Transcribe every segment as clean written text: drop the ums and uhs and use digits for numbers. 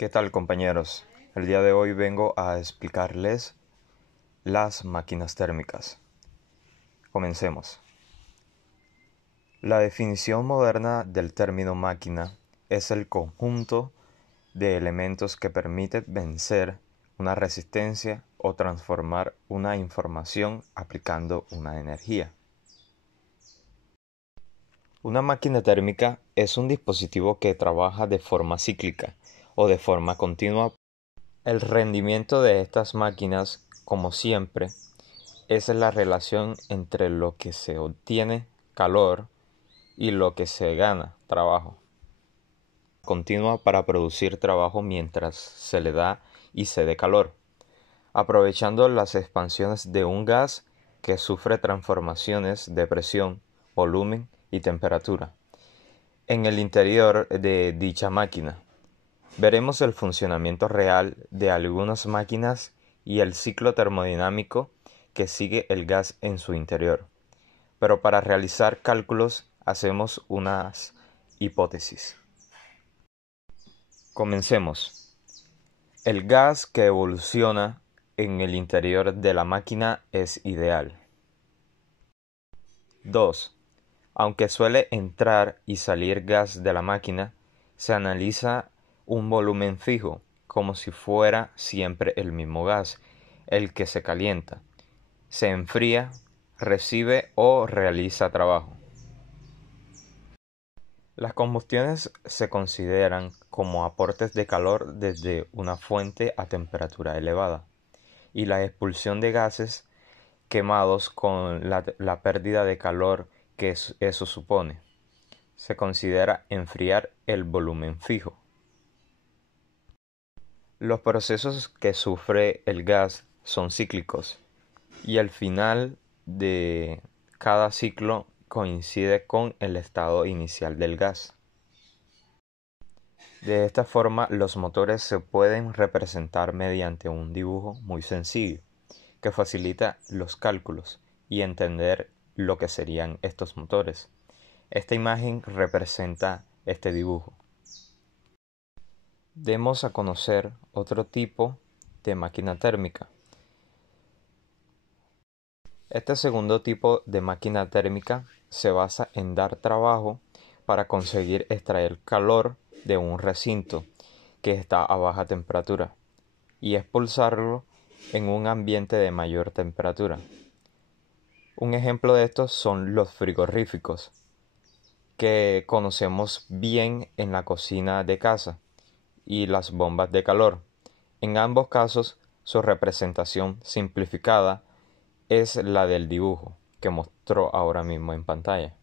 ¿Qué tal, compañeros? El día de hoy vengo a explicarles las máquinas térmicas. Comencemos. La definición moderna del término máquina es el conjunto de elementos que permite vencer una resistencia o transformar una información aplicando una energía. Una máquina térmica es un dispositivo que trabaja de forma cíclica o de forma continua. El rendimiento de estas máquinas, como siempre, es la relación entre lo que se obtiene, calor, y lo que se gana, trabajo. Continua para producir trabajo mientras se le da y se dé calor, aprovechando las expansiones de un gas que sufre transformaciones de presión, volumen y temperatura en el interior de dicha máquina. Veremos el funcionamiento real de algunas máquinas y el ciclo termodinámico que sigue el gas en su interior. Pero para realizar cálculos hacemos unas hipótesis. Comencemos. El gas que evoluciona en el interior de la máquina es ideal. 2. Aunque suele entrar y salir gas de la máquina, se analiza un volumen fijo, como si fuera siempre el mismo gas, el que se calienta, se enfría, recibe o realiza trabajo. Las combustiones se consideran como aportes de calor desde una fuente a temperatura elevada, y la expulsión de gases quemados con la pérdida de calor que eso supone. Se considera enfriar el volumen fijo. Los procesos que sufre el gas son cíclicos y el final de cada ciclo coincide con el estado inicial del gas. De esta forma, los motores se pueden representar mediante un dibujo muy sencillo que facilita los cálculos y entender lo que serían estos motores. Esta imagen representa este dibujo. Demos a conocer otro tipo de máquina térmica. Este segundo tipo de máquina térmica se basa en dar trabajo para conseguir extraer calor de un recinto que está a baja temperatura y expulsarlo en un ambiente de mayor temperatura. Un ejemplo de estos son los frigoríficos, que conocemos bien en la cocina de casa, y las bombas de calor. En ambos casos, su representación simplificada es la del dibujo que mostró ahora mismo en pantalla.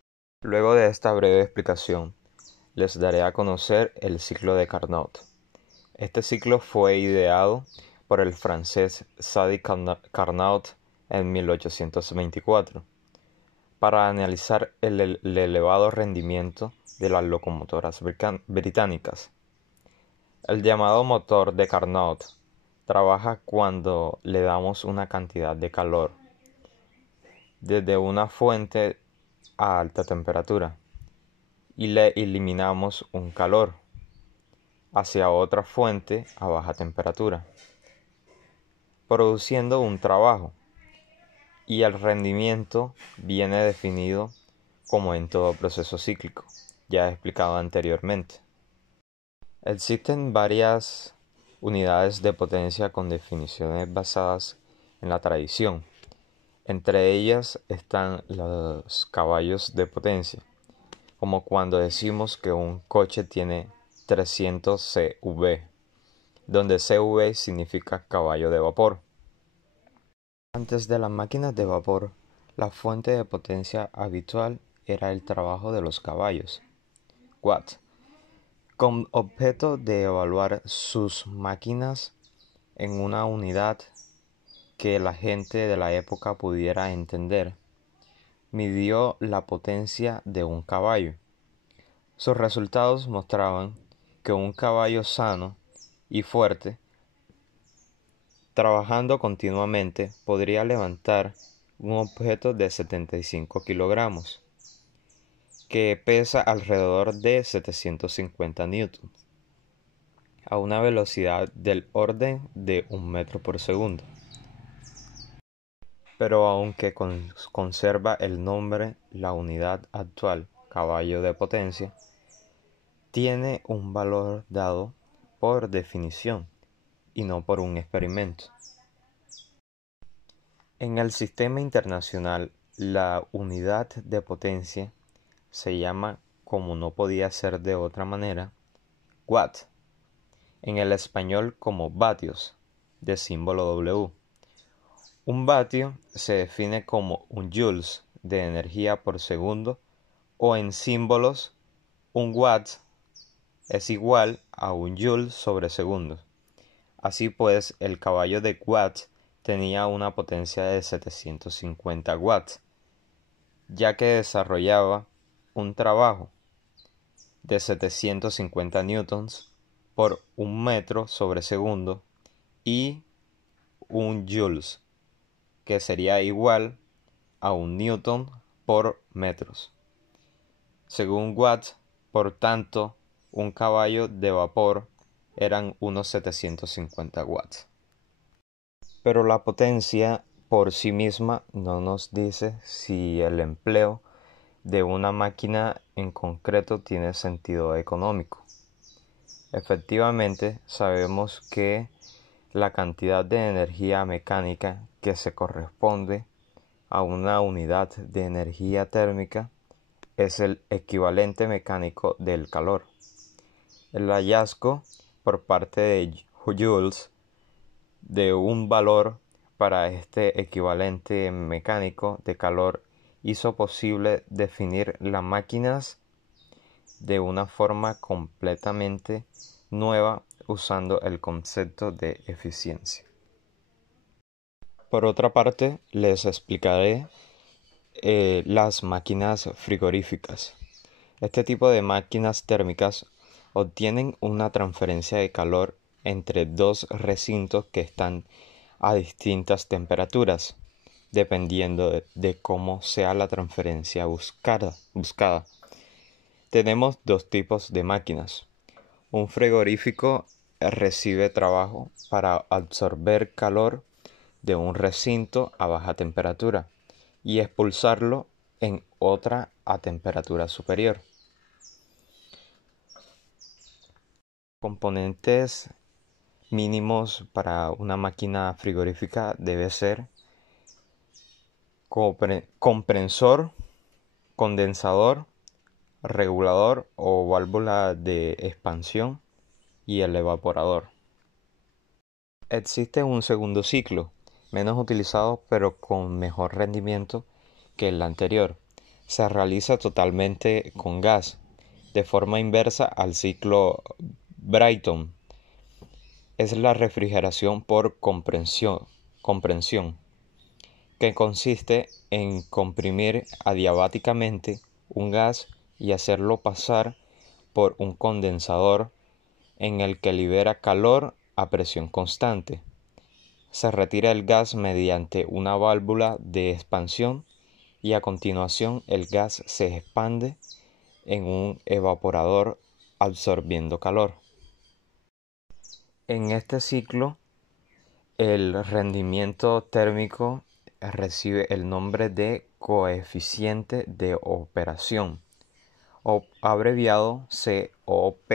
Luego de esta breve explicación, les daré a conocer el ciclo de Carnot. Este ciclo fue ideado por el francés Sadi Carnot en 1824 para analizar el elevado rendimiento de las locomotoras británicas. El llamado motor de Carnot trabaja cuando le damos una cantidad de calor desde una fuente a alta temperatura y le eliminamos un calor hacia otra fuente a baja temperatura, produciendo un trabajo, y el rendimiento viene definido como en todo proceso cíclico, ya explicado anteriormente. Existen varias unidades de potencia con definiciones basadas en la tradición. Entre ellas están los caballos de potencia, como cuando decimos que un coche tiene 300 CV, donde CV significa caballo de vapor. Antes de las máquinas de vapor, la fuente de potencia habitual era el trabajo de los caballos, watt, con objeto de evaluar sus máquinas en una unidad que la gente de la época pudiera entender. Midió la potencia de un caballo. Sus resultados mostraban que un caballo sano y fuerte, trabajando continuamente, podría levantar un objeto de 75 kilogramos, que pesa alrededor de 750 newtons. a una velocidad del orden de 1 metro por segundo. Pero aunque conserva el nombre, la unidad actual, caballo de potencia, tiene un valor dado por definición y no por un experimento. En el sistema internacional, la unidad de potencia se llama, como no podía ser de otra manera, watt, en el español como vatios, de símbolo W. Un vatio se define como un joules de energía por segundo, o en símbolos, un watt es igual a un joule sobre segundo. Así pues, el caballo de Watt tenía una potencia de 750 watts, ya que desarrollaba un trabajo de 750 newtons por 1 metro sobre segundo y un joules, que sería igual a un newton por metros. Según Watt, por tanto, un caballo de vapor eran unos 750 watts. Pero la potencia por sí misma no nos dice si el empleo de una máquina en concreto tiene sentido económico. Efectivamente, sabemos que la cantidad de energía mecánica que se corresponde a una unidad de energía térmica es el equivalente mecánico del calor. El hallazgo por parte de Joules de un valor para este equivalente mecánico de calor hizo posible definir las máquinas de una forma completamente nueva usando el concepto de eficiencia. Por otra parte, les explicaré las máquinas frigoríficas. Este tipo de máquinas térmicas obtienen una transferencia de calor entre dos recintos que están a distintas temperaturas, dependiendo de cómo sea la transferencia buscada. Tenemos dos tipos de máquinas. Un frigorífico recibe trabajo para absorber calor de un recinto a baja temperatura y expulsarlo en otra a temperatura superior. Componentes mínimos para una máquina frigorífica debe ser compresor, condensador, regulador o válvula de expansión y el evaporador. Existe un segundo ciclo, menos utilizado pero con mejor rendimiento que el anterior. Se realiza totalmente con gas, de forma inversa al ciclo Brayton. Es la refrigeración por comprensión, que consiste en comprimir adiabáticamente un gas y hacerlo pasar por un condensador en el que libera calor a presión constante. Se retira el gas mediante una válvula de expansión y a continuación el gas se expande en un evaporador absorbiendo calor. En este ciclo, el rendimiento térmico recibe el nombre de coeficiente de operación, o abreviado COP,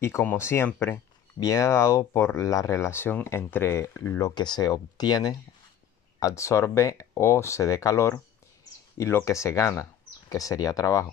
y como siempre viene dado por la relación entre lo que se obtiene, absorbe o se dé calor, y lo que se gana, que sería trabajo.